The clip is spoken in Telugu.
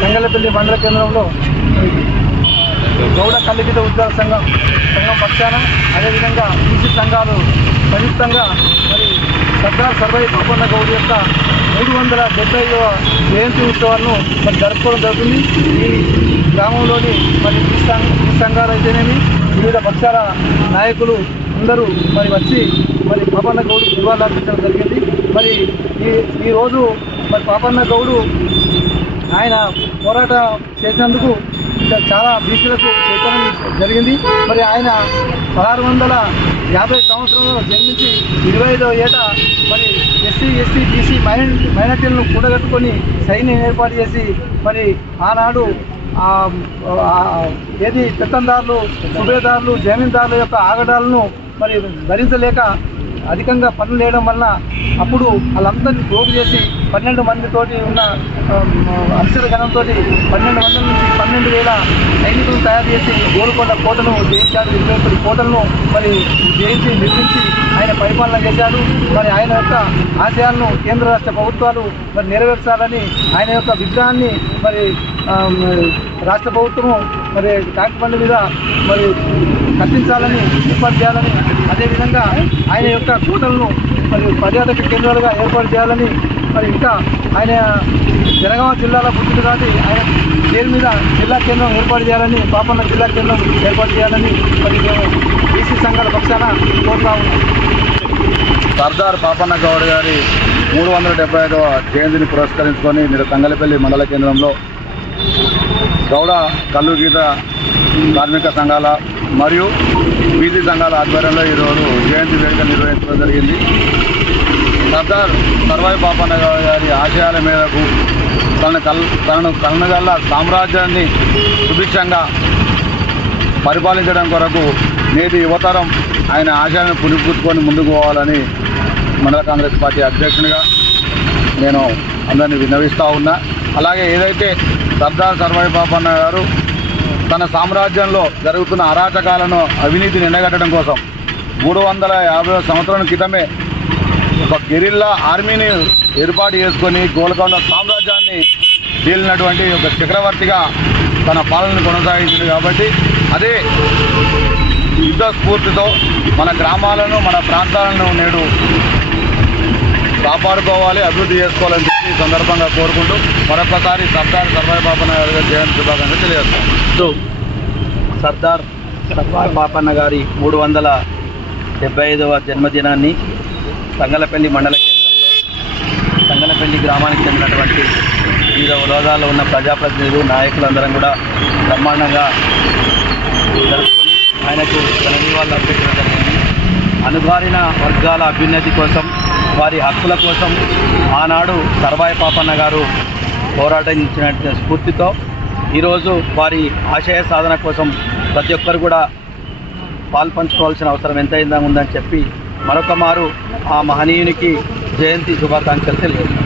తంగలపల్లి మండల కేంద్రంలో గౌడ కలిగిత ఉద్యోగ సంఘం సంఘం పక్షాన అదేవిధంగా బీసీ సంఘాలు సంయుక్తంగా మరి సర్దార్ సర్వై పాపన్న గౌడ్ యొక్క మూడు వందల డెబ్బై జయంతి ఉత్సవాలను మరి జరుపుకోవడం జరుగుతుంది. ఈ గ్రామంలోని మరి ఈ సంఘాలు అయితేనేమి వివిధ పక్షాల నాయకులు అందరూ మరి వచ్చి మరి పాపన్న గౌడ్ నివాళులు అర్పించడం జరిగింది. మరి ఈ ఈరోజు మరి పాపన్న గౌడు ఆయన పోరాట చేసినందుకు చాలా బీసీలకు చైతన్యం జరిగింది. మరి ఆయన పదహారు వందల యాభై సంవత్సరంలో జన్మించి ఇరవై ఐదో ఏట మరి ఎస్సీ ఎస్టీ బీసీ మైనారిటీ మైనార్టీలను కూడగట్టుకొని సైన్యం ఏర్పాటు చేసి మరి ఆనాడు ఏది పెత్తందారులు సుబేదారులు జమీందారుల యొక్క ఆగడాలను మరి భరించలేక అధికంగా పనులు వేయడం వల్ల అప్పుడు వాళ్ళందరినీ పోగు చేసి పన్నెండు మందితోటి ఉన్న అక్షర గణంతో పన్నెండు వందల నుంచి పన్నెండు వేల సైనికులను తయారు చేసి గోల్కొండ కోటను జయించాడు ఇరవై ఒకటి కోటలను మరి జయించి నిర్మించి ఆయన పరిపాలన చేశాడు మరి ఆయన యొక్క ఆశయాలను కేంద్ర రాష్ట్ర ప్రభుత్వాలు మరి నెరవేర్చాలని ఆయన యొక్క విగ్రహాన్ని మరి మరి రాష్ట్ర ప్రభుత్వము మరి కాకిబండి మీద మరి కట్టించాలని ఏర్పాటు చేయాలని అదేవిధంగా ఆయన యొక్క కోటలను మరి పర్యాటక కేంద్రాలుగా ఏర్పాటు చేయాలని మరి ఇంకా ఆయన జనగామ జిల్లాలో పుట్టింది కాబట్టి ఆయన పేరు మీద జిల్లా కేంద్రం ఏర్పాటు చేయాలని పాపన్న జిల్లా కేంద్రం ఏర్పాటు చేయాలని మరి మేము బీసీ సంఘాల పక్షాన కోరుతా ఉన్నాం సర్దార్ పాపన్న గౌడ్ గారి మూడు వందల డెబ్బై ఐదవ జయంతిని పురస్కరించుకొని నేడు తంగలపల్లి మండల కేంద్రంలో గౌడ కల్లు గీత కార్మిక సంఘాల మరియు బీసీ సంఘాల ఆధ్వర్యంలో ఈరోజు జయంతి వేడుక నిర్వహించడం జరిగింది. సర్దార్ సర్వాయి పాపన్న గారి ఆశయాల మేరకు తన కల్ తనను కన్నగల్ల సామ్రాజ్యాన్ని సుభిక్షంగా పరిపాలించడం కొరకు నేటి యువతరం ఆయన ఆశయాలను పునిపుచ్చుకొని ముందుకు పోవాలని మండల కాంగ్రెస్ పార్టీ అధ్యక్షునిగా నేను అందరినీ విన్నవిస్తూ ఉన్నా. అలాగే ఏదైతే సర్దార్ సర్వాయి పాపన్న గారు తన సామ్రాజ్యంలో జరుగుతున్న అరాచకాలను అవినీతిని ఎండగట్టడం కోసం మూడు వందల యాభై సంవత్సరాల క్రితమే ఒక గెరిల్లా ఆర్మీని ఏర్పాటు చేసుకొని గోల్కొండ సామ్రాజ్యాన్ని తేలినటువంటి ఒక చక్రవర్తిగా తన పాలనను కొనసాగించింది కాబట్టి అదే యుద్ధ స్ఫూర్తితో మన గ్రామాలను మన ప్రాంతాలను నేడు కాపాడుకోవాలి అభివృద్ధి చేసుకోవాలని చెప్పి ఈ సందర్భంగా కోరుకుంటూ మరొకసారి సర్దార్ సర్వాయి బాబన్న గారి జయంతి శుభాకాంక్షలు తెలియజేస్తాను సర్దార్ సర్వాయి పాపన్న గారి మూడు వందల డెబ్బై ఐదవ జన్మదినాన్ని సంగలపల్లి మండల కేంద్రంలో సంగలపల్లి గ్రామానికి చెందినటువంటి వివిధ హోదాలో ఉన్న ప్రజాప్రతినిధులు నాయకులందరం కూడా బ్రహ్మాండంగా జరుపుకొని ఆయనకు ఘన నివాళులు అర్పించడం జరిగింది. అణగారిన వర్గాల అభ్యున్నతి కోసం వారి హక్కుల కోసం ఆనాడు సర్వాయి పాపన్న గారు పోరాటించిన స్ఫూర్తితో ఈరోజు వారి ఆశయ సాధన కోసం ప్రతి ఒక్కరు కూడా పాల్పంచుకోవాల్సిన అవసరం ఎంతైందా ఉందని చెప్పి మరొక మారు ఆ మహనీయునికి జయంతి శుభాకాంక్షలు తెలియజేస్తారు